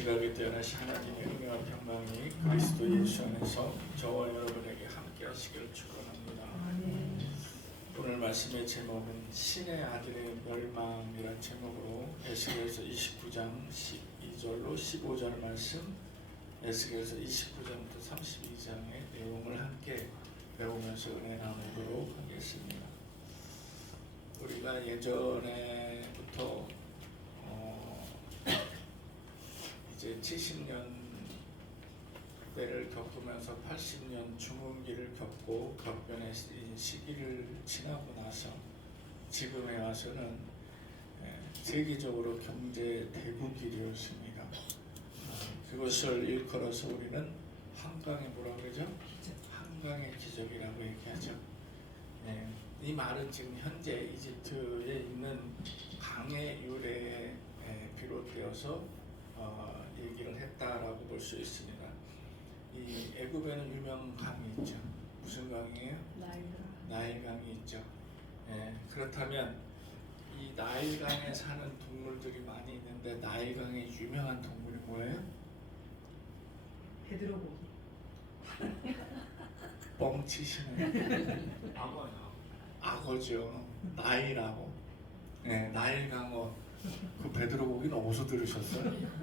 지각에 뛰어나신 하나님의 은혜와 평강이 그리스도 예수 안에서 저와 여러분에게 함께 하시기를 축원합니다. 오늘 말씀의 제목은 신의 아들의 멸망이라는 제목으로 에스겔서 29장 12절로 15절 말씀, 에스겔서 29장부터 32장의 내용을 함께 배우면서 은혜 나누도록 하겠습니다. 우리가 예전에부터 이제 70년대를 겪으면서 80년 중흥기를 겪고 격변의 시기를 지나고 나서 지금에 와서는 세계적으로 경제 대국이 되었습니다. 그것을 일컬어서 우리는 한강의 뭐라 그러죠? 한강의 기적이라고 얘기하죠. 이 말은 지금 현재 이집트에 있는 강의 유래에 비롯되어서 얘기를 했다라고 볼 수 있습니다. 이 애굽에는 유명 강이 있죠. 무슨 강이에요? 나일강이 있죠. 그렇다면 이 나일강에 사는 동물들이 많이 있는데 나일강의 유명한 동물이 뭐예요? 베드로고기. 뻥치시는 악어죠. 나일하고 나일강어. 그 베드로고기는 어디서 들으셨어요?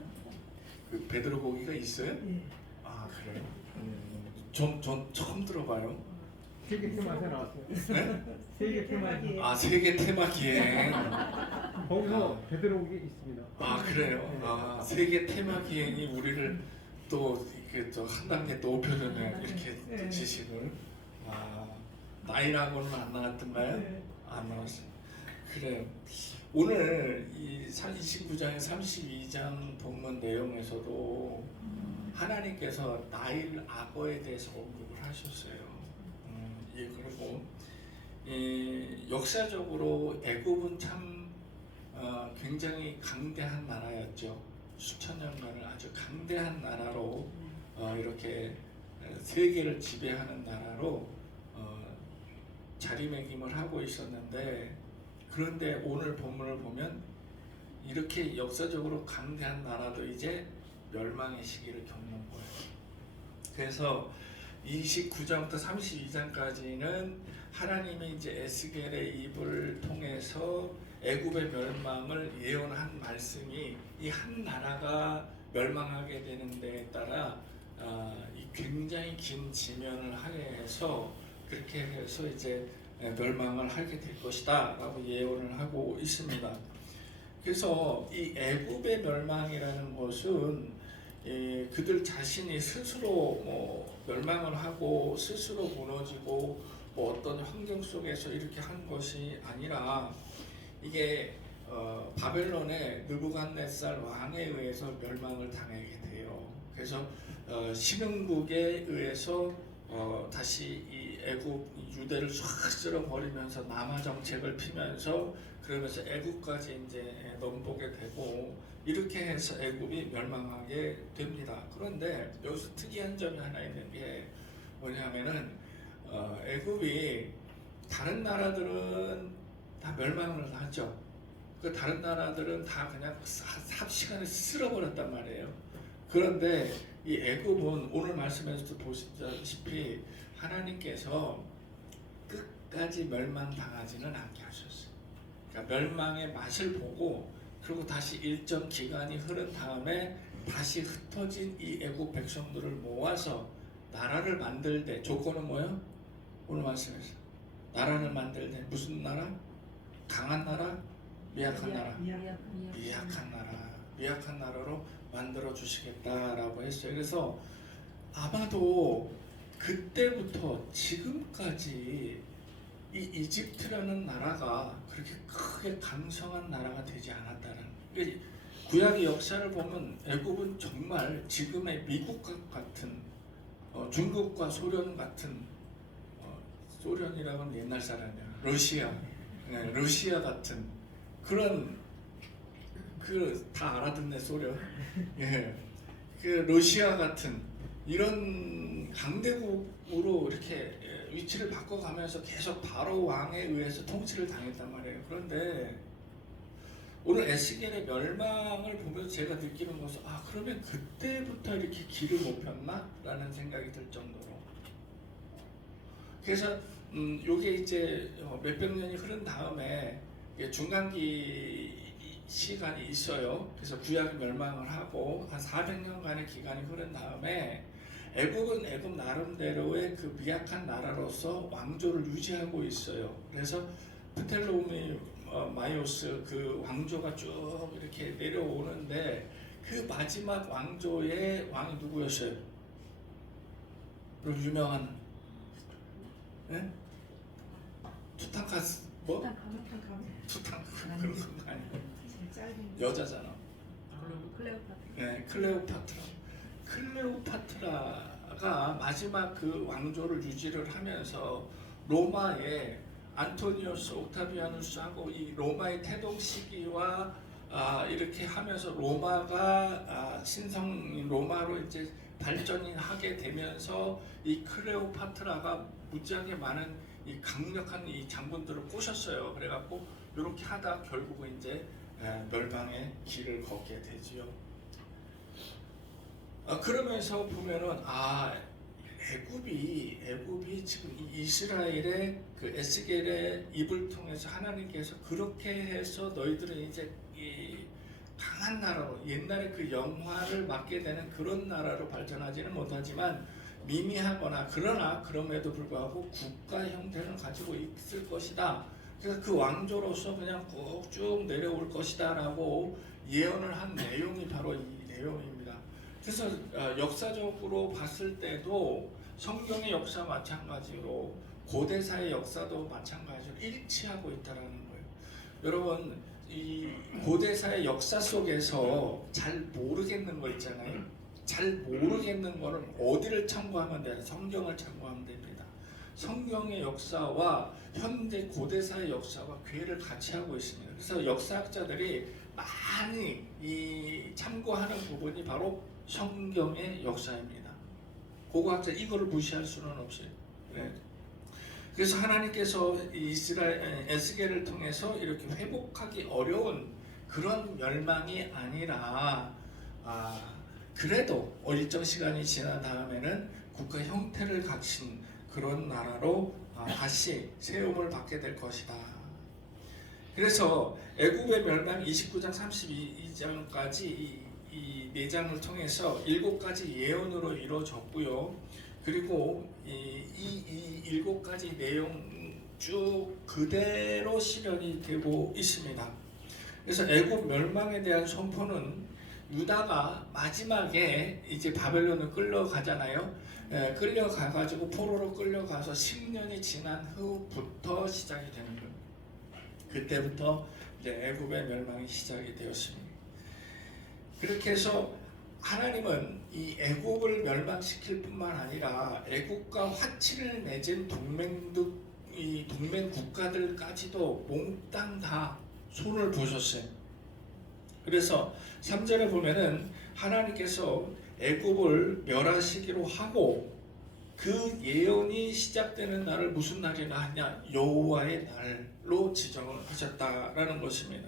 그 베드로고기가 있어요? 네. 아 그래요? 전 처음 들어봐요. 세계 테마에서 나왔어요. 네? 세계 테마에서. 아 세계 테마 기행. 거기서 베드로고기 있습니다. 아 그래요? 아 세계 테마 기행이 우리를 또 이렇게 또 한 단계 높여주네 이렇게 또 지식을. 아 나이라고는 안 나왔던가요? 안 나왔어요. 그래요. 오늘 이 29장에 32장 본문 내용에서도 하나님께서 나일 악어에 대해서 언급을 하셨어요. 그리고 역사적으로 애굽은 참 굉장히 강대한 나라였죠. 수천 년간을 아주 강대한 나라로 이렇게 세계를 지배하는 나라로 자리매김을 하고 있었는데, 그런데 오늘 본문을 보면 이렇게 역사적으로 강대한 나라도 이제 멸망의 시기를 겪는 거예요. 그래서 29장부터 32장까지는 하나님이 이제 에스겔의 입을 통해서 애굽의 멸망을 예언한 말씀이 이 한 나라가 멸망하게 되는 데에 따라 이 굉장히 긴 지면을 하해해서 그렇게 해서 이제 멸망을 하게 될 것이다 라고 예언을 하고 있습니다. 그래서 이 애굽의 멸망이라는 것은 그들 자신이 스스로 멸망을 하고 스스로 무너지고 어떤 환경 속에서 이렇게 한 것이 아니라 이게 바벨론의 느부갓네살 왕에 의해서 멸망을 당하게 돼요. 그래서 신흥국에 의해서 다시 이 애굽 유대를 싹 쓸어버리면서 남하 정책을 피면서 그러면서 애굽까지 이제 넘보게 되고 이렇게 해서 애굽이 멸망하게 됩니다. 그런데 여기서 특이한 점이 하나 있는 게 뭐냐면은 애굽이 다른 나라들은 다 멸망을 하죠. 그 다른 나라들은 다 그냥 삽시간에 쓸어버렸단 말이에요. 그런데 이 애굽은 오늘 말씀에서도 보시다시피 하나님께서 끝까지 멸망당하지는 않게 하셨어요. 그러니까 멸망의 맛을 보고 그리고 다시 일정 기간이 흐른 다음에 다시 흩어진 이 애굽 백성들을 모아서 나라를 만들 때 조건은 뭐예요? 오늘 말씀에서 나라를 만들 때 무슨 나라? 강한 나라? 미약한 나라? 미약한 나라. 미약한 나라로 만들어 주시겠다라고 했어요. 그래서 아마도 그때부터 지금까지 이 이집트라는 나라가 그렇게 크게 강성한 나라가 되지 않았다는. 구약의 역사를 보면 애굽은 정말 지금의 미국과 같은 중국과 소련 같은 소련이라고는 옛날 사람이야. 러시아 같은 그런 다 알아듣네 소련. 그 러시아 같은 이런 강대국으로 이렇게 위치를 바꿔가면서 계속 바로 왕에 의해서 통치를 당했단 말이에요. 그런데 오늘 에스겔의 멸망을 보면서 제가 느끼는 것은 그러면 그때부터 이렇게 길을 못 폈나? 라는 생각이 들 정도로 그래서 요게 이제 몇백 년이 흐른 다음에 중간기 시간이 있어요. 그래서 구약이 멸망을 하고 한 400년간의 기간이 흐른 다음에 애국은 애국 나름대로의 그 미약한 나라로서 왕조를 유지하고 있어요. 그래서 프텔로미 마이오스 그 왕조가 쭉 이렇게 내려오는데 그 마지막 왕조의 왕이 누구였어요? 유명한 투탕카스 뭐? 투탕 그런 거 아니에요? 여자잖아. 클레오파트라. 클레오파트라가 마지막 그 왕조를 유지를 하면서 로마의 안토니오스 옥타비아누스하고 이 로마의 태동 시기와 이렇게 하면서 로마가 신성 로마로 이제 발전이 하게 되면서 이 클레오파트라가 무지하게 많은 이 강력한 이 장군들을 꼬셨어요. 그래갖고 이렇게 하다 결국은 이제 멸망의 길을 걷게 되지요. 그러면서 보면은 애굽이 지금 이스라엘의 그 에스겔의 입을 통해서 하나님께서 그렇게 해서 너희들은 이제 이 강한 나라로 옛날에 그 영화를 맡게 되는 그런 나라로 발전하지는 못하지만 미미하거나 그러나 그럼에도 불구하고 국가 형태를 가지고 있을 것이다. 그래서 그 왕조로서 그냥 꾹 쭉 내려올 것이다라고 예언을 한 내용이 바로 이 내용입니다. 그래서 역사적으로 봤을 때도 성경의 역사 마찬가지로 고대사의 역사도 마찬가지로 일치하고 있다는 거예요. 여러분 이 고대사의 역사 속에서 잘 모르겠는 거 있잖아요. 잘 모르겠는 거는 어디를 참고하면 돼요? 성경을 참고하면 됩니다. 성경의 역사와 현대 고대사의 역사와 괴를 같이 하고 있습니다. 그래서 역사학자들이 많이 이 참고하는 부분이 바로 성경의 역사입니다. 고고학자 이거를 무시할 수는 없어요. 네. 그래서 하나님께서 이스라엘 에스겔을 통해서 이렇게 회복하기 어려운 그런 멸망이 아니라 그래도 일정 시간이 지난 다음에는 국가 형태를 갖춘 그런 나라로 다시 세움을 받게 될 것이다. 그래서 애굽의 멸망 29장 32장까지 이 4장을 통해서 7가지 예언으로 이루어졌고요. 그리고 이 7가지 내용 쭉 그대로 실현이 되고 있습니다. 그래서 애굽 멸망에 대한 선포는 유다가 마지막에 이제 바벨론을 끌려가잖아요. 끌려가가지고 포로로 끌려가서 10년이 지난 후부터 시작이 되는 거예요. 그때부터 이제 애굽의 멸망이 시작이 되었습니다. 그렇게 해서 하나님은 이 애굽을 멸망시킬 뿐만 아니라 애굽과 화친을 맺은 이 동맹 국가들까지도 몽땅 다 손을 보셨어요. 그래서 3절에 보면은 하나님께서 애굽을 멸하시기로 하고 그 예언이 시작되는 날을 무슨 날이나 하냐? 여호와의 날로 지정을 하셨다라는 것입니다.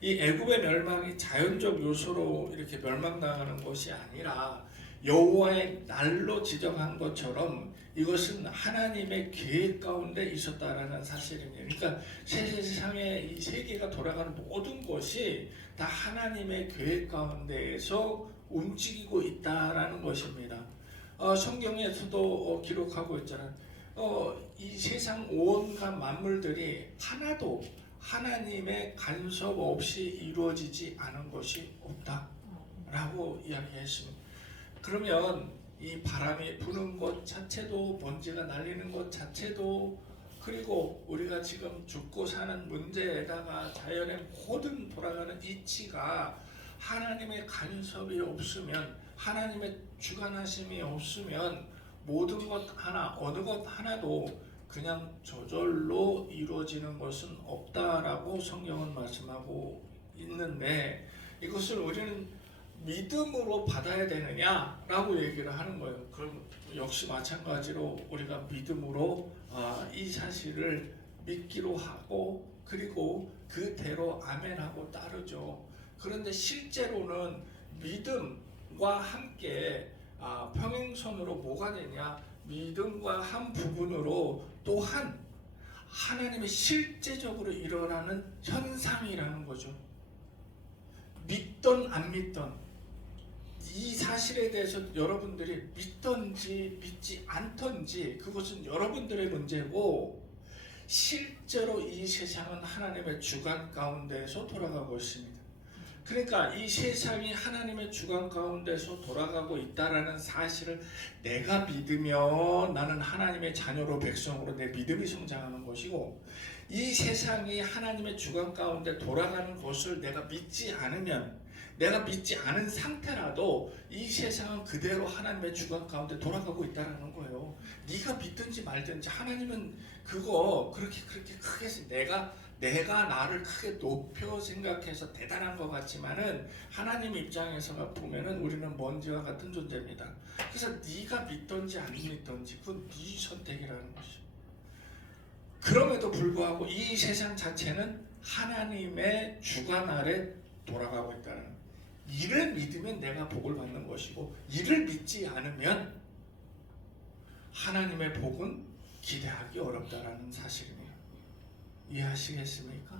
이 애굽의 멸망이 자연적 요소로 이렇게 멸망당하는 것이 아니라 여호와의 날로 지정한 것처럼 이것은 하나님의 계획 가운데 있었다라는 사실입니다. 그러니까 세상에 이 세계가 돌아가는 모든 것이 다 하나님의 계획 가운데에서 움직이고 있다라는 것입니다. 성경에서도 기록하고 있잖아요. 이 세상 온갖 만물들이 하나도 하나님의 간섭 없이 이루어지지 않은 것이 없다라고 이야기했습니다. 그러면 이 바람이 부는 것 자체도, 먼지가 날리는 것 자체도, 그리고 우리가 지금 죽고 사는 문제에다가 자연의 모든 돌아가는 이치가 하나님의 간섭이 없으면, 하나님의 주관하심이 없으면 모든 것 하나, 어느 것 하나도 그냥 저절로 이루어지는 것은 없다라고 성경은 말씀하고 있는데, 이것을 우리는 믿음으로 받아야 되느냐라고 얘기를 하는 거예요. 그럼 역시 마찬가지로 우리가 믿음으로 이 사실을 믿기로 하고, 그리고 그대로 아멘하고 따르죠. 그런데 실제로는 믿음과 함께 평행선으로 뭐가 되냐? 믿음과 한 부분으로 또한 하나님의 실제적으로 일어나는 현상이라는 거죠. 믿던 안 믿던 이 사실에 대해서 여러분들이 믿던지 믿지 않던지 그것은 여러분들의 문제고, 실제로 이 세상은 하나님의 주관 가운데에서 돌아가고 있습니다. 그러니까 이 세상이 하나님의 주관 가운데서 돌아가고 있다라는 사실을 내가 믿으면 나는 하나님의 자녀로 백성으로 내 믿음이 성장하는 것이고, 이 세상이 하나님의 주관 가운데 돌아가는 것을 내가 믿지 않으면, 내가 믿지 않은 상태라도 이 세상은 그대로 하나님의 주관 가운데 돌아가고 있다는 거예요. 네가 믿든지 말든지 하나님은 그거 그렇게 크게 내가 나를 크게 높여 생각해서 대단한 것 같지만은 하나님 입장에서 보면은 우리는 먼지와 같은 존재입니다. 그래서 네가 믿든지 안 믿든지 그건 네 선택이라는 것이죠. 그럼에도 불구하고 이 세상 자체는 하나님의 주관 아래 돌아가고 있다는 거예요. 이를 믿으면 내가 복을 받는 것이고, 이를 믿지 않으면 하나님의 복은 기대하기 어렵다라는 사실입니다. 이해하시겠습니까?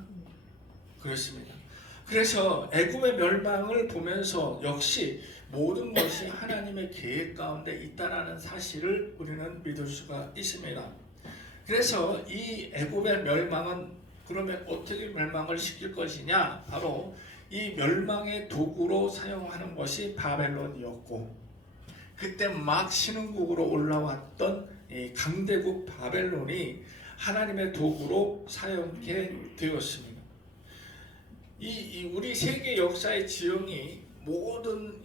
그렇습니다. 그래서 애굽의 멸망을 보면서 역시 모든 것이 하나님의 계획 가운데 있다라는 사실을 우리는 믿을 수가 있습니다. 그래서 이 애굽의 멸망은 그러면 어떻게 멸망을 시킬 것이냐? 바로 이 멸망의 도구로 사용하는 것이 바벨론이었고, 그때 막 신흥국으로 올라왔던 이 강대국 바벨론이 하나님의 도구로 사용하게 되었습니다. 우리 세계 역사의 지형이 모든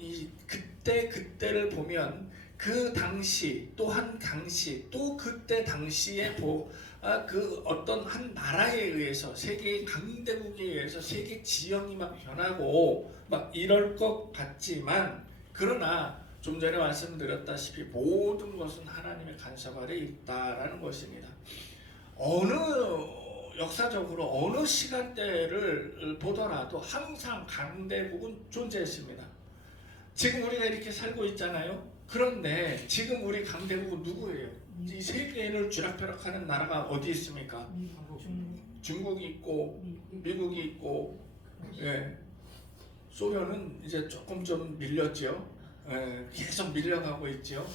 그때를 보면 그 당시 또한 당시 또 그때 당시에 그 어떤 한 나라에 의해서, 세계의 강대국에 의해서 세계 지형이 막 변하고 막 이럴 것 같지만, 그러나 좀 전에 말씀드렸다시피 모든 것은 하나님의 간섭 아래 있다라는 것입니다. 역사적으로 어느 시간대를 보더라도 항상 강대국은 존재했습니다. 지금 우리가 이렇게 살고 있잖아요. 그런데 지금 우리 강대국은 누구예요? 이 세계를 쥐락펴락하는 나라가 어디 있습니까? 중국이 있고 미국이 있고, 예. 소련은 이제 조금 좀 밀렸죠. 예. 계속 밀려가고 있죠.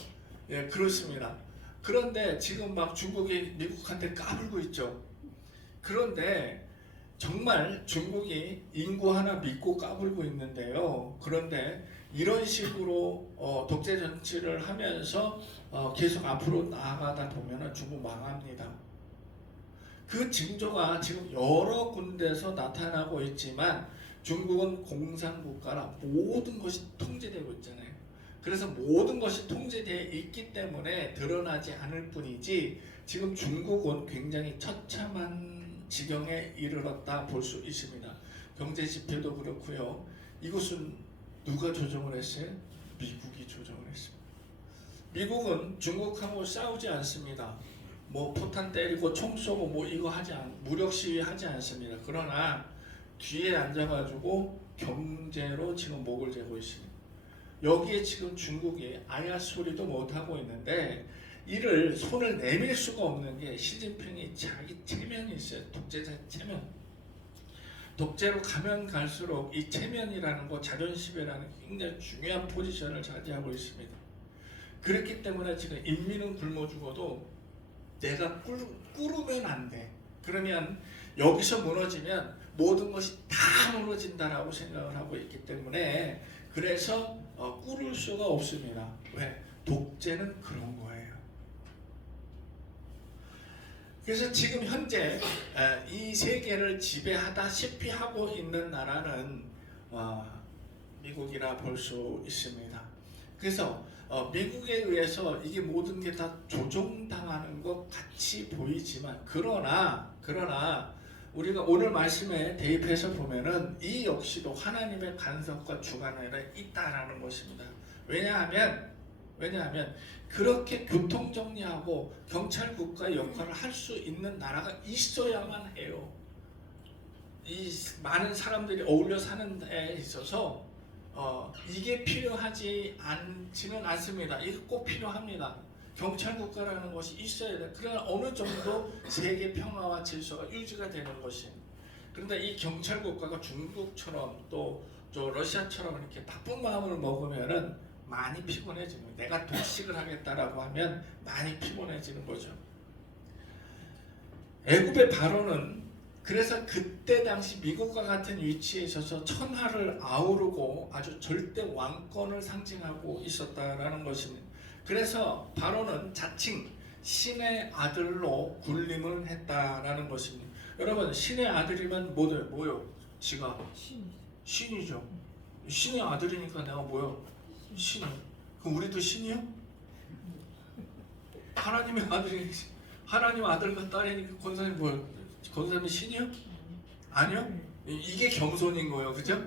예, 그렇습니다. 그런데 지금 막 중국이 미국한테 까불고 있죠. 그런데 정말 중국이 인구 하나 믿고 까불고 있는데요. 그런데 이런 식으로 독재 정치를 하면서 계속 앞으로 나아가다 보면 중국 망합니다. 그 징조가 지금 여러 군데서 나타나고 있지만, 중국은 공산국가라 모든 것이 통제되고 있잖아요. 그래서 모든 것이 통제되어 있기 때문에 드러나지 않을 뿐이지, 지금 중국은 굉장히 처참한 지경에 이르렀다 볼 수 있습니다. 경제 지표도 그렇고요. 이것은 누가 조정을 했어요? 미국이 조정을 했습니다. 미국은 중국하고 싸우지 않습니다. 뭐 포탄 때리고 총 쏘고 뭐 이거 무력 시위하지 않습니다. 그러나 뒤에 앉아가지고 경제로 지금 목을 재고 있습니다. 여기에 지금 중국이 아야 소리도 못하고 있는데, 이를 손을 내밀 수가 없는 게 시진핑이 자기 체면이 있어요. 독재자 체면. 독재로 가면 갈수록 이 체면이라는 거, 자존심이라는 굉장히 중요한 포지션을 차지하고 있습니다. 그렇기 때문에 지금 인민은 굶어 죽어도 내가 꾸르면 안 돼. 그러면 여기서 무너지면 모든 것이 다 무너진다라고 생각을 하고 있기 때문에, 그래서 꾸를 수가 없습니다. 왜? 독재는 그런 거예요. 그래서 지금 현재 이 세계를 지배하다시피 하고 있는 나라는 미국이라 볼 수 있습니다. 그래서 미국에 의해서 이게 모든 게 다 조종당하는 것 같이 보이지만, 그러나 우리가 오늘 말씀에 대입해서 보면은 이 역시도 하나님의 간섭과 주관 아래 있다라는 것입니다. 왜냐하면 그렇게 교통정리하고 경찰국가의 역할을 할 수 있는 나라가 있어야만 해요. 이 많은 사람들이 어울려 사는 데 있어서 이게 필요하지 않지는 않습니다. 이게 꼭 필요합니다. 경찰 국가라는 것이 있어야 돼. 그러나 어느 정도 세계 평화와 질서가 유지가 되는 것이. 그런데 이 경찰 국가가 중국처럼 또 저 러시아처럼 이렇게 나쁜 마음을 먹으면은 많이 피곤해지는 거예요. 내가 독식을 하겠다라고 하면 많이 피곤해지는 거죠. 애굽의 바로는 그래서 그때 당시 미국과 같은 위치에 있어서 천하를 아우르고 아주 절대 왕권을 상징하고 있었다라는 것입니다. 그래서 바로는 자칭 신의 아들로 군림을 했다라는 것입니다. 여러분, 신의 아들이면 뭐요? 지가 신이죠. 신의 아들이니까 내가 뭐요? 신은. 그럼 우리도 신이요? 하나님의 아들이 하나님 아들과 딸이니까 권사님 뭐요? 권사님이 신이요? 아니요? 이게 겸손인 거예요, 그죠?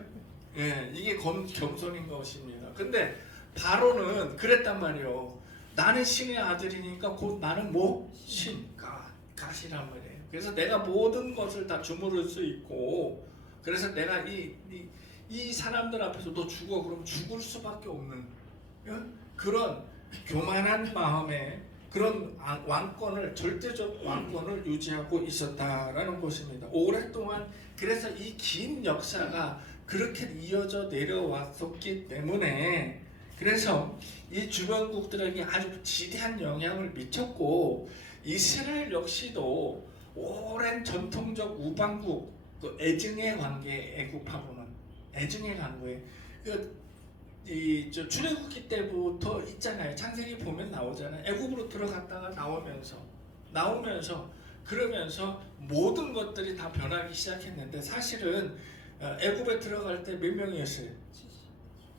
예, 이게 겸손인 것입니다. 근데 바로는 그랬단 말이에요. 나는 신의 아들이니까 곧 나는 뭐? 가시란 말이에요. 그래서 내가 모든 것을 다 주무를 수 있고, 그래서 내가 이 사람들 앞에서 너 죽어 그럼 죽을 수밖에 없는 그런 교만한 마음에 그런 왕권을 절대적 왕권을 유지하고 있었다라는 것입니다. 오랫동안 그래서 이 긴 역사가 그렇게 이어져 내려왔었기 때문에 그래서 이 주변국들에게 아주 지대한 영향을 미쳤고 이스라엘 역시도 오랜 전통적 우방국 그 애증의 관계 애국하고는 애증의 관계 저 출애굽기 때부터 있잖아요. 창세기 보면 나오잖아요. 애굽으로 들어갔다가 나오면서 그러면서 모든 것들이 다 변하기 시작했는데 사실은 애굽에 들어갈 때 몇 명이었어요?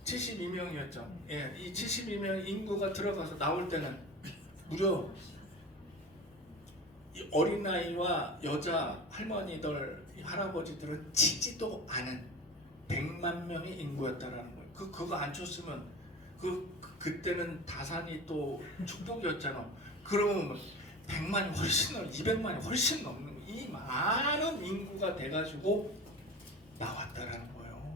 72명이었죠. 예, 이 72명 인구가 들어가서 나올 때는 무려 이 어린아이와 여자 할머니들 할아버지들은 치지도 않은 100만 명의 인구였다라는 거예요. 그거 안 쳤으면 그때는 다산이 또 축복이었잖아. 그러면 100만이 훨씬 넘는 200만이 훨씬 넘는 이 많은 인구가 돼가지고 나왔다라는 거예요.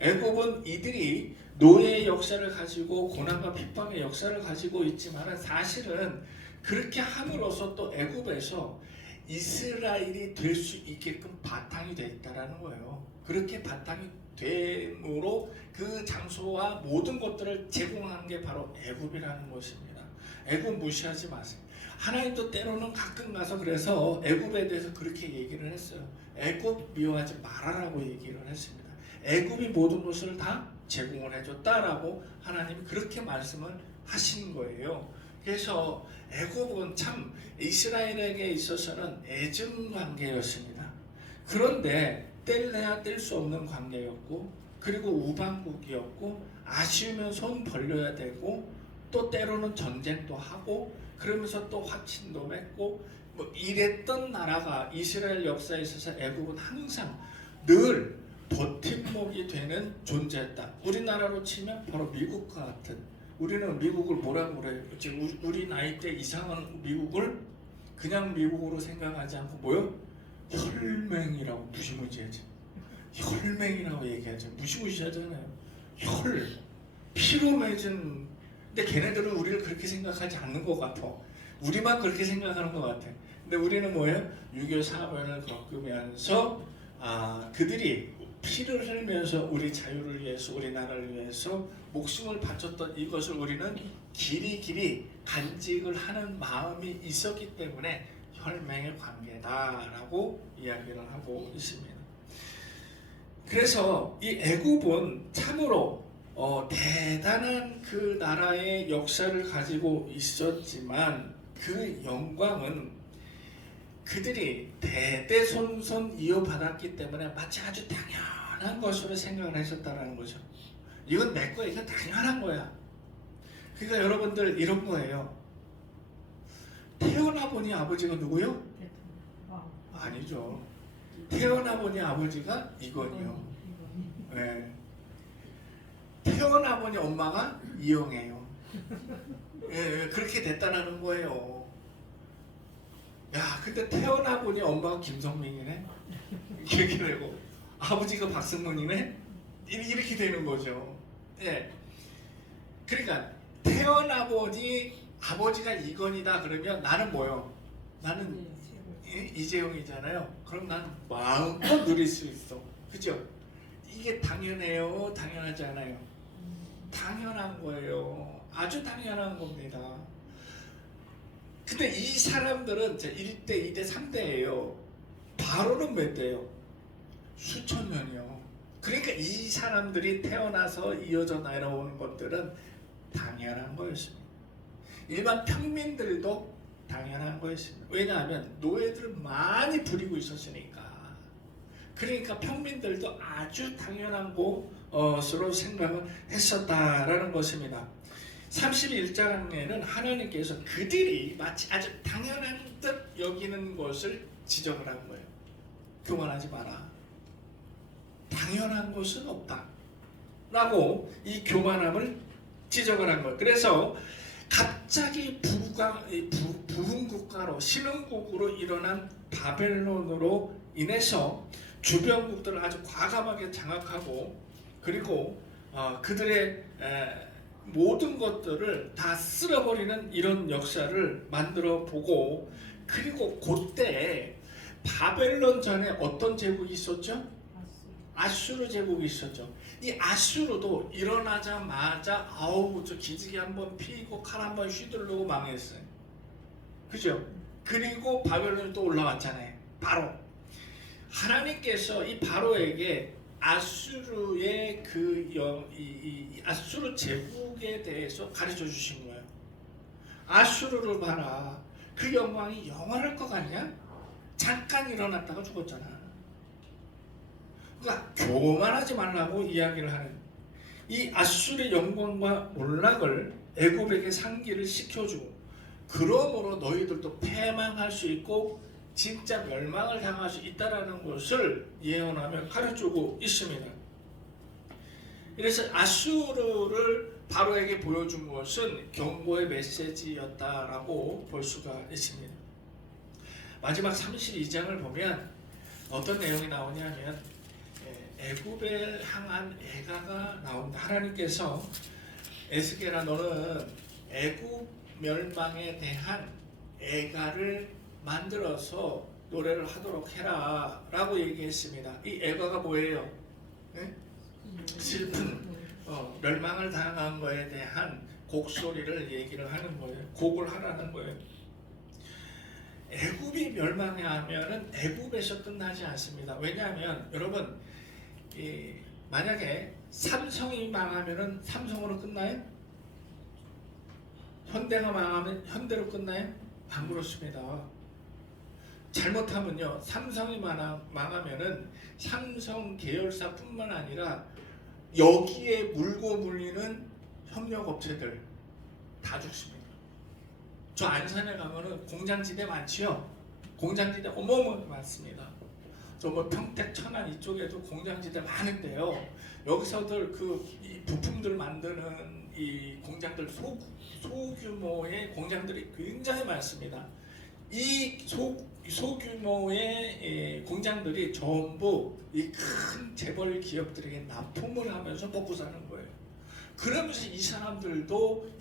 애굽은 이들이 노예의 역사를 가지고 고난과 핍박의 역사를 가지고 있지만 사실은 그렇게 함으로써 또 애굽에서 이스라엘이 될 수 있게끔 바탕이 되어 있다라는 거예요. 그렇게 바탕이 됨으로 그 장소와 모든 것들을 제공한 게 바로 애굽이라는 것입니다. 애굽 무시하지 마세요. 하나님도 때로는 가끔 가서 그래서 애굽에 대해서 그렇게 얘기를 했어요. 애굽 미워하지 말아라고 얘기를 했습니다. 애굽이 모든 것을 다 제공을 해줬다라고 하나님이 그렇게 말씀을 하신 거예요. 그래서 애굽은 참 이스라엘에게 있어서는 애증 관계였습니다. 그런데 뗄래야 뗄 수 없는 관계였고 그리고 우방국이었고 아쉬우면 손 벌려야 되고 또 때로는 전쟁도 하고 그러면서 또 화친도 맺고 뭐 이랬던 나라가 이스라엘 역사에 있어서 애굽은 항상 늘 버팀목이 되는 존재였다. 우리나라로 치면 바로 미국과 같은 우리는 미국을 뭐라고 그래요? 지금 우리 나이 때 이상한 미국을 그냥 미국으로 생각하지 않고 뭐요? 혈맹이라고 무시무시하지. 혈맹이라고 얘기하죠. 무시무시하잖아요. 피로 맺은. 근데 걔네들은 우리를 그렇게 생각하지 않는 것 같아. 우리만 그렇게 생각하는 것 같아. 근데 우리는 뭐예요? 6.25 사변을 겪으면서 그들이 피를 흘리면서 우리 자유를 위해서 우리 나라를 위해서 목숨을 바쳤던 이것을 우리는 길이 간직을 하는 마음이 있었기 때문에 혈맹의 관계다라고 이야기를 하고 있습니다. 그래서 이 애굽은 참으로 대단한 그 나라의 역사를 가지고 있었지만 그 영광은 그들이 대대손손 이어받았기 때문에 마치 아주 당연한 것으로 생각을 했었다는 거죠. 이건 내 거야. 이건 당연한 거야. 그러니까 여러분들 이런 거예요. 태어나 보니 아버지가 누구요? 아니죠. 태어나 보니 아버지가 이건이요. 네. 태어나 보니 엄마가 이영애요. 예, 그렇게 됐다는 거예요. 야, 근데 태어나 보니 엄마가 김성민이네. 이렇게 되고 아버지가 박승문이네. 이렇게 되는 거죠. 예. 그러니까 태어나 보니 아버지가 이건이다 그러면 나는 뭐요? 나는 이재용이잖아요. 그럼 난 마음껏 누릴 수 있어. 그죠? 이게 당연해요? 당연하지 않아요? 당연한 거예요. 아주 당연한 겁니다. 근데 이 사람들은 1대, 2대, 3대예요. 바로는 몇 대요? 수천 년이요. 그러니까 이 사람들이 태어나서 이어져 내려오는 것들은 당연한 거였습니다. 일반 평민들도 당연한 거였습니다. 왜냐하면 노예들을 많이 부리고 있었으니까. 그러니까 평민들도 아주 당연한 것으로 생각을 했었다라는 것입니다. 31장에는 하나님께서 그들이 마치 아주 당연한 듯 여기는 것을 지적을 한 거예요. 교만하지 마라. 당연한 것은 없다. 라고 이 교만함을 지적을 한 거예요. 그래서 갑자기 부흥국가로 신흥국으로 일어난 바벨론으로 인해서 주변국들을 아주 과감하게 장악하고 그리고 그들의 모든 것들을 다 쓸어버리는 이런 역사를 만들어 보고 그리고 그때 바벨론 전에 어떤 제국이 있었죠? 아수르 제국이 있었죠. 이 아수르도 일어나자마자 아우 저 기지개 한번 피고 칼 한번 휘두르고 망했어요. 그죠? 그리고 바벨론이 또 올라왔잖아요. 바로 하나님께서 이 바로에게 아수르의 아수르 제국에 대해서 가르쳐 주신 거예요. 아수르를 봐라. 그 영광이 영원할 것 같냐? 잠깐 일어났다가 죽었잖아. 그러니까 교만하지 말라고 이야기를 하는 이 아수르의 영광과 몰락을 애굽에게 상기를 시켜주고 그러므로 너희들도 패망할 수 있고 진짜 멸망을 당할 수 있다라는 것을 예언하며 가르쳐주고 있습니다. 그래서 아수르를 바로에게 보여준 것은 경고의 메시지였다라고 볼 수가 있습니다. 마지막 32장을 보면 어떤 내용이 나오냐면 애굽에 향한 애가가 나온다. 하나님께서 에스겔아 너는 애굽 멸망에 대한 애가를 만들어서 노래를 하도록 해라 라고 얘기했습니다. 이 애가가 뭐예요? 네? 슬픈 멸망을 당한 거에 대한 곡소리를 얘기를 하는 거예요. 곡을 하라는 거예요. 애굽이 멸망하면은 애굽에서 끝나지 않습니다. 왜냐하면 여러분 만약에 삼성이 망하면은 삼성으로 끝나요? 현대가 망하면 현대로 끝나요? 안 그렇습니다. 잘못하면요 삼성이 망하면은 삼성 계열사뿐만 아니라 여기에 물고 물리는 협력업체들 다 죽습니다. 저 안산에 가면은 공장지대 많지요. 공장지대 어마어마하게 많습니다. 저 뭐 평택, 천안 이쪽에도 공장지대 많은데요. 여기서들 이 부품들 만드는 이 공장들 소규모의 공장들이 굉장히 많습니다. 이 소규모의 공장들이 전부 이 큰 재벌 기업들에게 납품을 하면서 먹고 사는 거예요. 그러면서 이 사람들도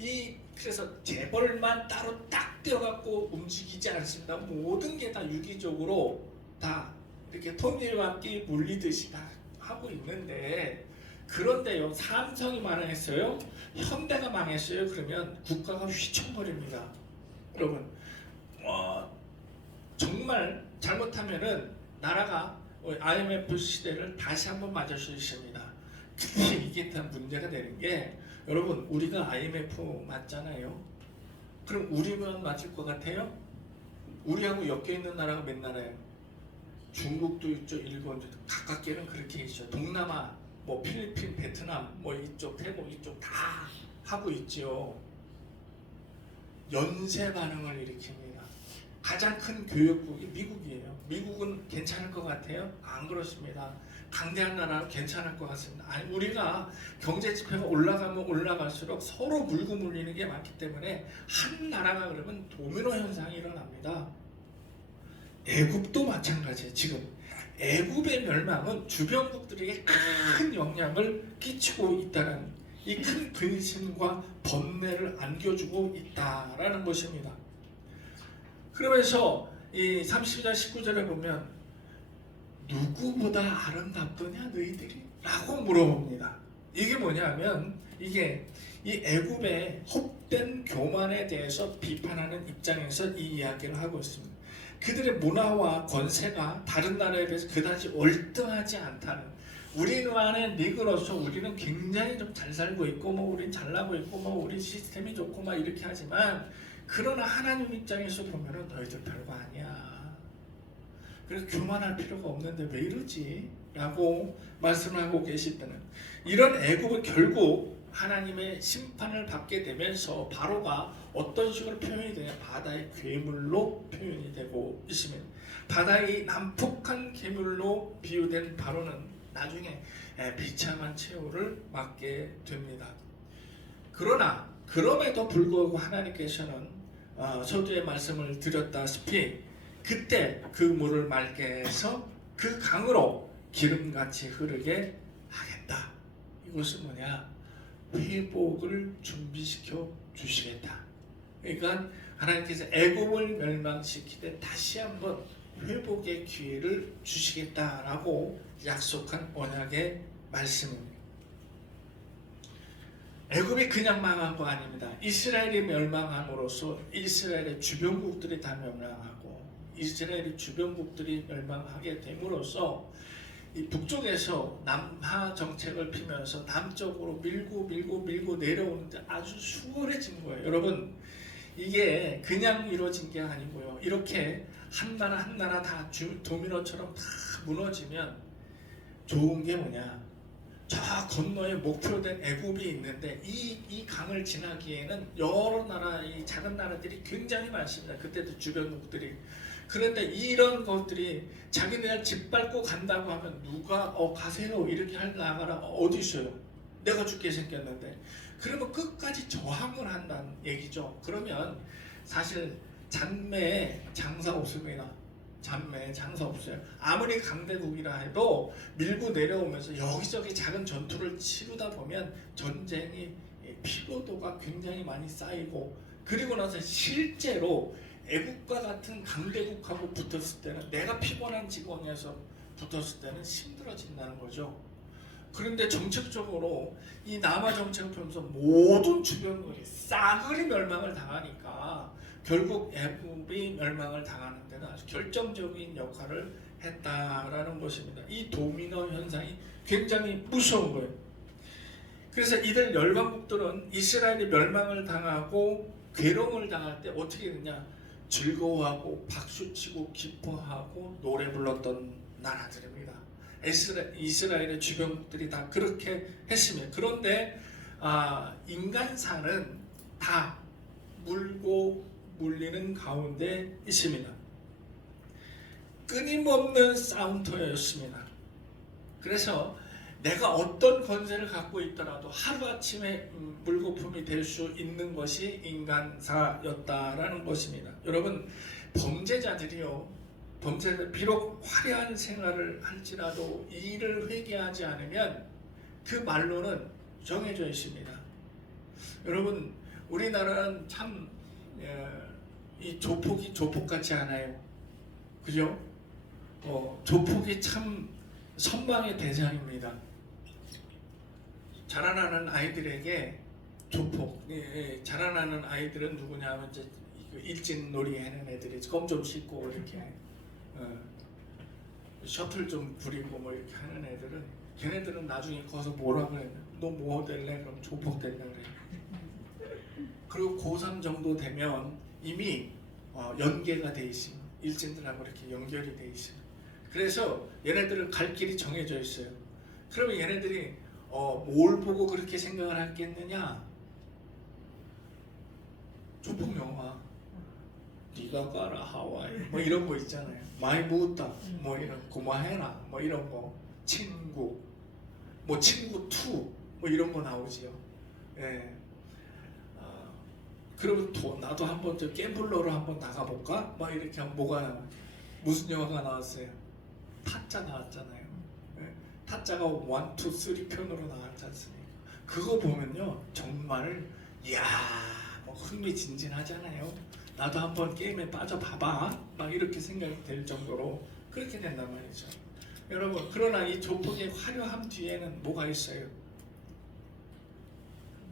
그래서 재벌만 따로 딱 떼어갖고 움직이지 않습니다. 모든 게 다 유기적으로 다 이렇게 톱니바퀴 물리듯이 다 하고 있는데 그런데요 삼성이 망했어요? 현대가 망했어요? 그러면 국가가 휘청거립니다. 여러분 정말 잘못하면은 나라가 IMF 시대를 다시 한번 맞을 수 있습니다. 근데 이게 다 문제가 되는 게 여러분 우리가 IMF 맞잖아요. 그럼 우리만 맞을 것 같아요? 우리하고 엮여 있는 나라가 몇 나라예요? 중국도 있죠, 일본도 있죠. 가깝게는 그렇게 있죠. 동남아, 뭐 필리핀, 베트남, 뭐 이쪽, 태국 이쪽 다 하고 있죠. 연쇄 반응을 일으킵니다. 가장 큰 교역국이 미국이에요. 미국은 괜찮을 것 같아요? 안 그렇습니다. 강대한 나라는 괜찮을 것 같습니다. 아니 우리가 경제 지표가 올라가면 올라갈수록 서로 물고 물리는 게 많기 때문에 한 나라가 그러면 도미노 현상이 일어납니다. 애굽도 마찬가지예요. 지금 애굽의 멸망은 주변국들에게 큰 영향을 끼치고 있다는 이 큰 근심과 번뇌를 안겨주고 있다라는 것입니다. 그러면서 이 30절 19절에 보면 누구보다 아름답더냐 너희들이? 라고 물어봅니다. 이게 뭐냐면 이게 이 애굽의 헛된 교만에 대해서 비판하는 입장에서 이 이야기를 하고 있습니다. 그들의 문화와 권세가 다른 나라에 비해서 그다지 월등하지 않다는, 우리만의 리그로서 우리는 굉장히 좀 잘 살고 있고 뭐 우린 잘나고 있고 뭐 우리 시스템이 좋고 막 이렇게 하지만, 그러나 하나님 입장에서 보면은 너희들 별거 아니야. 그래서 교만할 필요가 없는데 왜 이러지? 라고 말씀하고 계실 때는, 이런 애굽은 결국 하나님의 심판을 받게 되면서 바로가 어떤 식으로 표현이 되냐, 바다의 괴물로 표현이 되고 있습니다. 바다의 난폭한 괴물로 비유된 바로는 나중에 비참한 최후를 맞게 됩니다. 그러나 그럼에도 불구하고 하나님께서는 서두에 말씀을 드렸다시피 그때 그 물을 맑게 해서 그 강으로 기름같이 흐르게 하겠다. 이것은 뭐냐? 회복을 준비시켜 주시겠다. 그러니까 하나님께서 애굽을 멸망시키되 다시 한번 회복의 기회를 주시겠다라고 약속한 언약의 말씀입니다. 애굽이 그냥 망한 거 아닙니다. 이스라엘이 멸망함으로써 이스라엘의 주변국들이 다 멸망하고 이스라엘의 주변국들이 멸망하게 됨으로써 이 북쪽에서 남하 정책을 피면서 남쪽으로 밀고 내려오는데 아주 수월해진 거예요. 여러분, 이게 그냥 이루어진 게 아니고요. 이렇게 한 나라 다 도미노처럼 다 무너지면 좋은 게 뭐냐? 저 건너에 목표된 애굽이 있는데 이 강을 지나기에는 여러 나라, 이 작은 나라들이 굉장히 많습니다. 그때도 주변국들이. 그런데 이런 것들이 자기네를 짓밟고 간다고 하면 누가 가세요 이렇게 할 나라가 어디 있어요? 내가 죽게 생겼는데. 그러면 끝까지 저항을 한다는 얘기죠. 그러면 사실 잔매에 장사 없습니다. 잔매에 장사 없어요. 아무리 강대국이라 해도 밀고 내려오면서 여기저기 작은 전투를 치르다 보면 전쟁이 피로도가 굉장히 많이 쌓이고, 그리고 나서 실제로 애국과 같은 강대국하고 붙었을 때는, 내가 피곤한 지경에서 붙었을 때는 힘들어진다는 거죠. 그런데 정책적으로 이 남아 정책을 펴면서 모든 주변국이 싸그리 멸망을 당하니까 결국 애굽이 멸망을 당하는 데는 아주 결정적인 역할을 했다라는 것입니다. 이 도미노 현상이 굉장히 무서운 거예요. 그래서 이들 열방국들은 이스라엘이 멸망을 당하고 괴로움을 당할 때 어떻게 되냐? 즐거워하고 박수치고 기뻐하고 노래 불렀던 나라들입니다. 이스라엘의 주변국들이 다 그렇게 했습니다. 그런데 인간사는 다 물고 물리는 가운데 있습니다. 끊임없는 싸움터였습니다. 그래서 내가 어떤 권세를 갖고 있더라도 하루아침에 물거품이 될 수 있는 것이 인간사였다라는 것입니다. 여러분, 범죄자들 비록 화려한 생활을 할지라도 이 일을 회개하지 않으면 그 말로는 정해져 있습니다. 여러분, 우리나라는 참 이 조폭이 조폭 같지 않아요. 그죠? 조폭이 참 선망의 대상입니다. 자라나는 아이들에게 조폭, 자라나는 아이들은 누구냐 하면 이제 일진놀이 하는 애들이 껌 좀 씹고 이렇게 셔틀 좀 부리고 뭐 이렇게 하는 애들은, 걔네들은 나중에 커서 뭐라 그래? 너 뭐 될래? 그럼 조폭 될래 그래. 그리고 고3 정도 되면 이미 연계가 돼 있습니다. 일진들하고 이렇게 연결이 돼 있습니다. 그래서 얘네들은 갈 길이 정해져 있어요. 그러면 얘네들이 뭘 보고 그렇게 생각을 하겠느냐? 조폭 영화, 네가 가라 하와이 뭐 이런 거 있잖아요. 많이 묻다 뭐 이런 고마해라 뭐 이런 거, 친구 뭐 친구 2 뭐 이런 거 나오지요. 예. 그러면 나도 한번 저 갬블러로 한번 나가볼까? 막 이렇게 하면 뭐가 나와? 무슨 영화가 나왔어요? 타짜 나왔잖아요. 예, 타짜가 1, 2, 3 편으로 나왔지 않습니까? 그거 보면요 정말 이야 뭐 흥미진진하잖아요. 나도 한번 게임에 빠져봐봐 막 이렇게 생각이 될 정도로 그렇게 된단 말이죠. 여러분 그러나 이 조폭의 화려함 뒤에는 뭐가 있어요?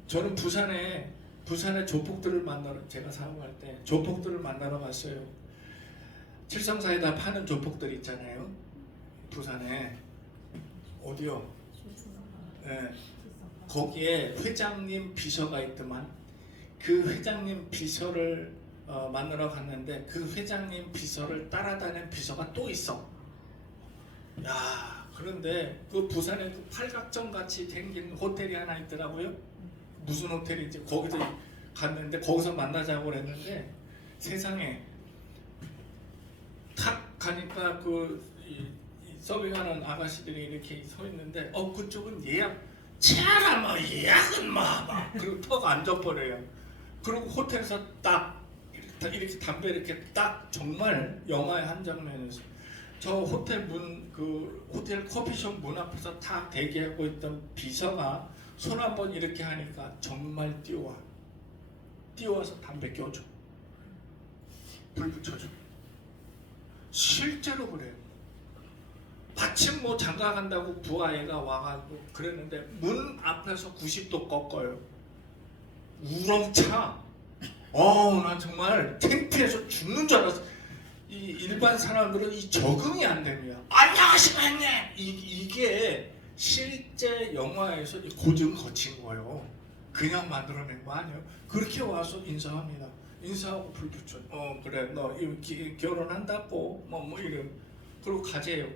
저는 부산에 조폭들을 만나러 제가 사업할 때 조폭들을 만나러 갔어요. 칠성사에다 파는 조폭들 있잖아요. 부산에 어디요? 네. 거기에 회장님 비서가 있더만 그 회장님 비서를 만나러 갔는데 그 회장님 비서를 따라다니는 비서가 또 있어. 야 그런데 그 부산에 그 팔각정 같이 생긴 호텔이 하나 있더라고요. 무슨 호텔인지 거기도 갔는데 거기서 만나자고 그랬는데 세상에 탁 가니까 이 서빙하는 아가씨들이 이렇게 서 있는데 그쪽은 예약 차라 뭐 예약은 막 그리고 턱 앉아버려요. 그리고 호텔에서 딱 이렇게 담배 이렇게 딱 정말 영화의 한 장면에서 저 호텔 호텔 커피숍 문 앞에서 딱 대기하고 있던 비서가 손 한번 이렇게 하니까 정말 뛰어와서 담배 껴줘. 불 붙여줘. 실제로 그래요. 마침 뭐 장가 간다고 부하애가 와가지고 그랬는데 문 앞에서 90도 꺾어요. 우렁차. 난 정말 창피해서 죽는 줄 알았어. 이 일반 사람들은 이 적응이 안 됩니다. 안녕하십니까 형님. 이게 실제 영화에서 이 고증 거친 거예요. 그냥 만들어낸 거 아니에요. 그렇게 와서 인사합니다. 인사하고 불 붙여. 그래 너 결혼한다고 뭐 이런. 그리고 가재요.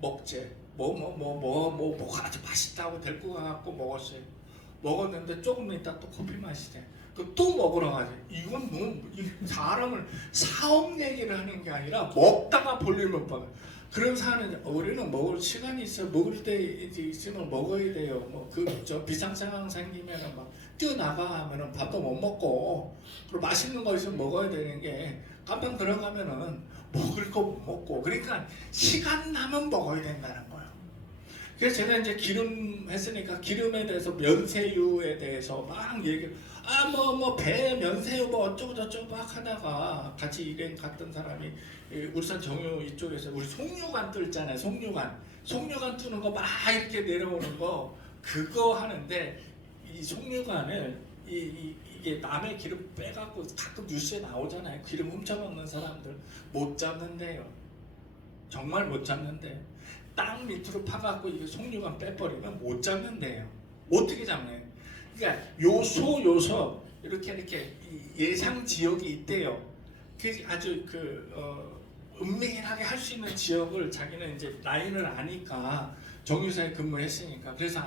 먹재. 뭐가 아주 맛있다고 데리고 가갖고 먹었어요. 먹었는데 조금 있다 또 커피 마시재. 또 먹으러 가지. 이건 사람을 사업 얘기를 하는 게 아니라 먹다가 볼륨을 받아. 그런 사람은 우리는 먹을 시간이 있어. 먹을 때 있으면 먹어야 돼요. 비상 상황 생기면은 막 뛰어나가 하면은 밥도 못 먹고 그리고 맛있는 거 있으면 먹어야 되는 게 깜빡 들어가면은 먹을 거 못 먹고 그러니까 시간 나면 먹어야 된다는 거예요. 그래서 제가 이제 기름 했으니까 기름에 대해서 면세유에 대해서 막 얘기를 배 면세유 뭐 어쩌고 저쩌고 막 하다가 같이 일행 갔던 사람이 울산 정유 이쪽에서 우리 송유관 뚫잖아요. 송유관 뚫는 거 막 이렇게 내려오는 거 그거 하는데 이 송유관을 이게 남의 기름 빼갖고 가끔 뉴스에 나오잖아요. 기름 훔쳐먹는 사람들 못 잡는데요. 정말 못 잡는데 땅 밑으로 파갖고 이게 송유관 빼버리면 못 잡는데요. 어떻게 잡나요? 그러니까 요소 이렇게 예상 지역이 있대요. 그 아주 은밀하게 할 수 있는 지역을 자기는 이제 라인을 아니까 정유사에 근무했으니까 그래서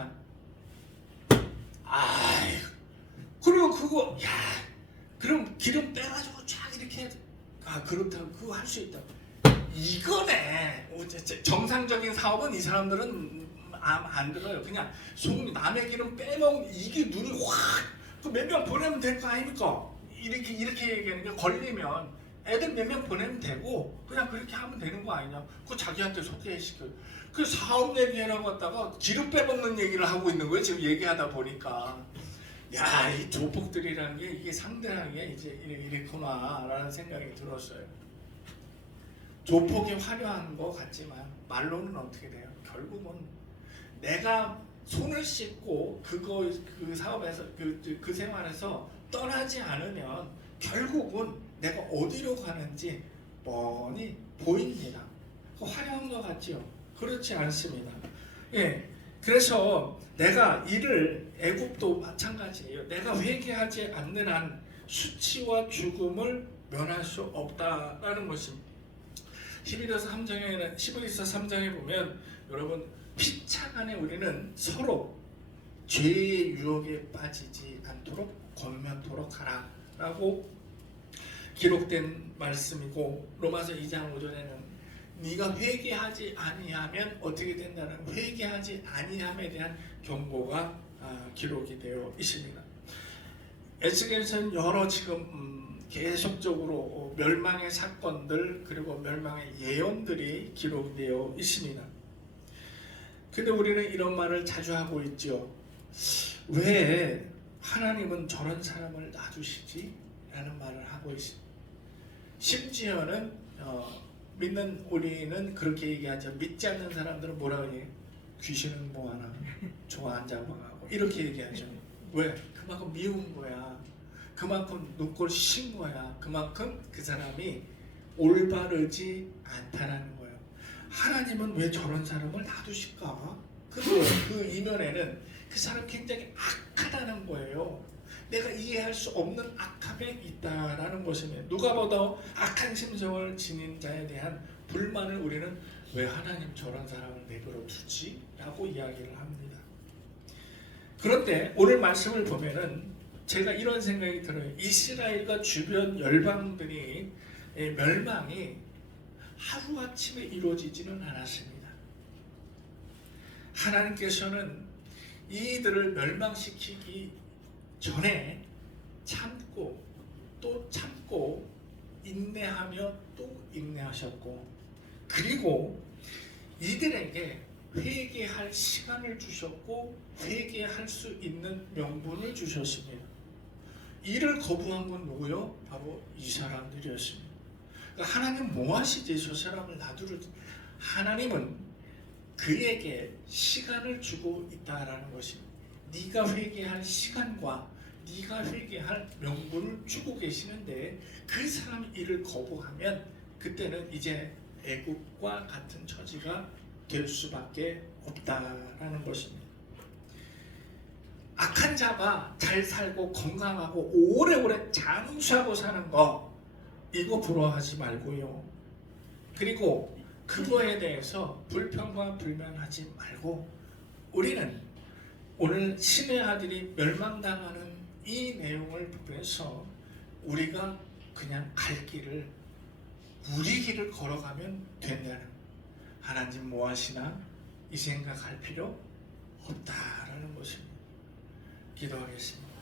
그리고 그거 그럼 기름 빼가지고 쫙 이렇게 그렇다고 그거 할 수 있다. 이거네. 정상적인 사업은 이 사람들은 안 들어요. 그냥 남의 기름 빼먹는 이게 눈이 확 몇 명 보내면 될 거 아닙니까? 이렇게 얘기하는 게 걸리면 애들 몇 명 보내면 되고 그냥 그렇게 하면 되는 거 아니냐? 그거 자기한테 소개시켜. 그 사업 얘기하라고 했다가 기름 빼먹는 얘기를 하고 있는 거예요. 지금 얘기하다 보니까 이 조폭들이라는 게 이게 상대하게 이제 이랬구나라는 생각이 들었어요. 조폭이 화려한 것 같지만 말로는 어떻게 돼요? 결국은 내가 손을 씻고 그 사업에서 그 생활에서 떠나지 않으면 결국은 내가 어디로 가는지 뻔히 보입니다. 화려한 것 같지요? 그렇지 않습니다. 그래서 내가 애굽도 마찬가지예요. 내가 회개하지 않는 한 수치와 죽음을 면할 수 없다라는 것입니다. 히브리서 3장에 보면 여러분 피차간에 우리는 서로 죄의 유혹에 빠지지 않도록 권면토록 하라 라고 기록된 말씀이고 로마서 2장 5절에는 네가 회개하지 아니하면 어떻게 된다는 회개하지 아니함에 대한 경고가 기록이 되어 있습니다. 에스겔서는 여러 지금 계속적으로 멸망의 사건들 그리고 멸망의 예언들이 기록되어 있습니다. 근데 우리는 이런 말을 자주 하고 있죠. 왜 하나님은 저런 사람을 놔두시지? 라는 말을 하고 있습니다. 심지어는 믿는 우리는 그렇게 얘기하죠. 믿지 않는 사람들은 뭐라고 해요? 귀신은 뭐하나 좋아한 자망하고 이렇게 얘기하죠. 왜? 그만큼 미운 거야. 그만큼 눈꼴 신 거야. 그만큼 그 사람이 올바르지 않다라는 거예요. 하나님은 왜 저런 사람을 놔두실까? 그 이면에는 그 사람 굉장히 악하다는 거예요. 내가 이해할 수 없는 악함에 있다라는 것입니다. 누가 봐도 악한 심성을 지닌 자에 대한 불만을 우리는 왜 하나님 저런 사람을 내버려 두지? 라고 이야기를 합니다. 그런데 오늘 말씀을 보면은 제가 이런 생각이 들어요. 이스라엘과 주변 열방들이 멸망이 하루아침에 이루어지지는 않았습니다. 하나님께서는 이들을 멸망시키기 전에 참고 또 참고 인내하며 또 인내하셨고, 그리고 이들에게 회개할 시간을 주셨고 회개할 수 있는 명분을 주셨습니다. 이를 거부한 건 누구요? 바로 이 사람들이었습니다. 그러니까 하나님 뭐 하시지? 저 사람을 놔두지. 하나님은 그에게 시간을 주고 있다라는 것입니다. 네가 회개할 시간과 네가 회개할 명분을 주고 계시는데 그 사람이 이를 거부하면 그때는 이제 애국과 같은 처지가 될 수밖에 없다라는 것입니다. 악한 자가 잘 살고 건강하고 오래오래 장수하고 사는 거 이거 부러워하지 말고요. 그리고 그거에 대해서 불평과 불만하지 말고 우리는 오늘 신의 아들이 멸망당하는 이 내용을 보면서 우리가 그냥 갈 길을 우리 길을 걸어가면 된다는, 하나님 뭐 하시나 이 생각할 필요 없다라는 것입니다. 기도하겠습니다.